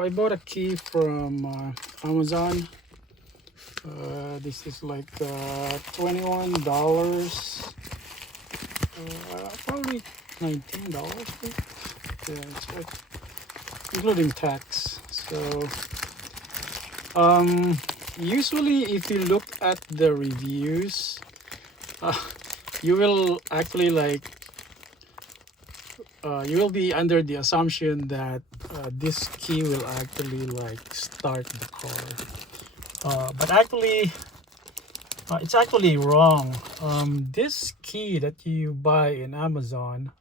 So I bought a key from Amazon. This is like $21, probably $19. Yeah, it's like including tax. So usually if you look at the reviews, you will actually like you will be under the assumption that this key will actually like start the car, but actually it's actually wrong. This key that you buy in Amazon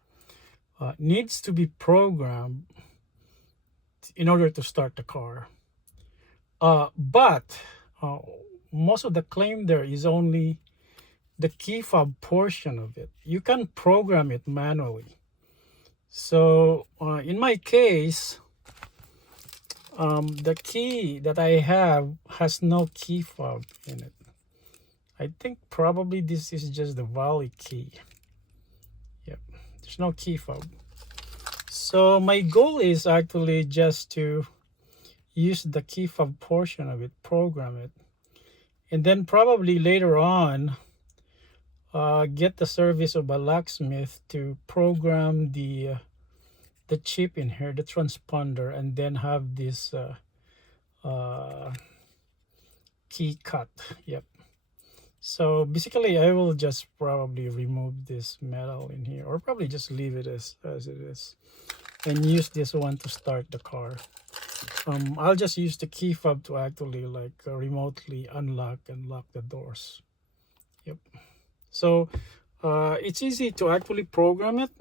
needs to be programmed in order to start the car, but most of the claim there is only the key fob portion of it. You can program it manually. So in my case, the key that I have has no key fob in it. I think probably this is just the Valley key. Yep, there's no key fob. So my goal is actually just to use the key fob portion of it, program it, and then probably later on get the service of a locksmith to program the chip in here, the transponder, and then have this key cut. Yep. So basically I will just probably remove this metal in here, or probably just leave it as it is, and use this one to start the car. I'll just use the key fob to actually like remotely unlock and lock the doors. Yep. So it's easy to actually program it.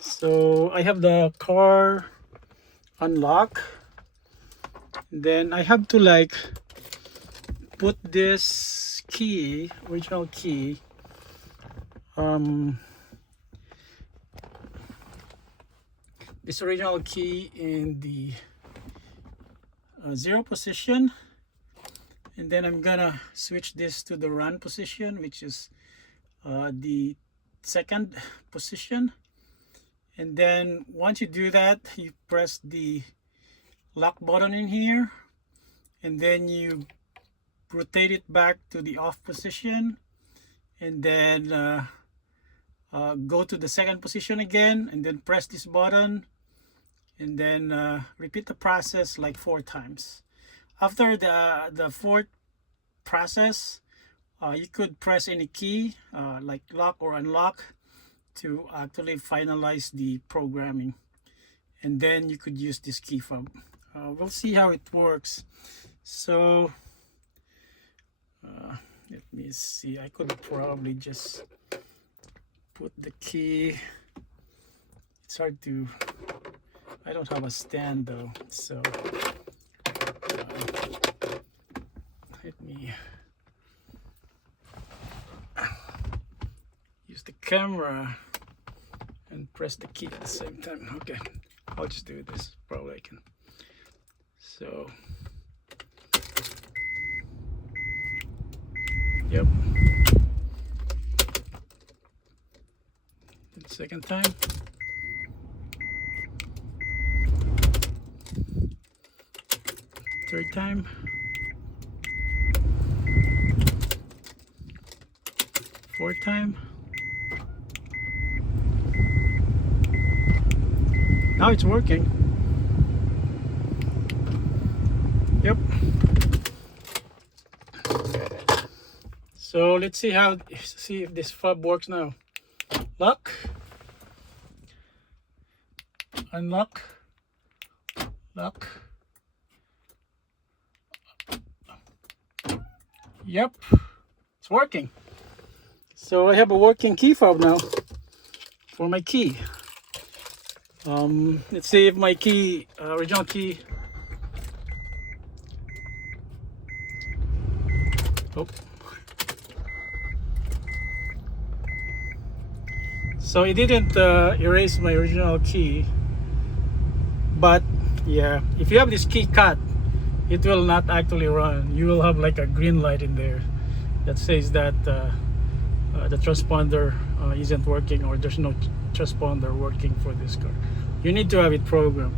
So I have the car unlock, then I have to like put this key, original key, this original key in the 0 position, and then I'm gonna switch this to the run position, which is the 2nd position. And then once you do that, you press the lock button in here, and then you rotate it back to the off position, and then go to the 2nd position again, and then press this button, and then repeat the process like 4 times. After the 4th process, you could press any key like lock or unlock to actually finalize the programming, and then you could use this key fob. We'll see how it works. So let me see, I could probably just put the key. It's hard to, I don't have a stand though, so let me use the camera and press the key at the same time. Okay, I'll just do this, probably I can. So yep, and 2nd time. Third time. 4th time. Now it's working. Yep. So let's see if this fob works now. Lock, unlock, lock. Yep, it's working. So I have a working key fob now for my key. Let's see if my key, original key. Oh. So it didn't erase my original key, but yeah, if you have this key cut, it will not actually run. You will have like a green light in there that says that the transponder isn't working, or there's no transponder working for this car. You need to have it programmed.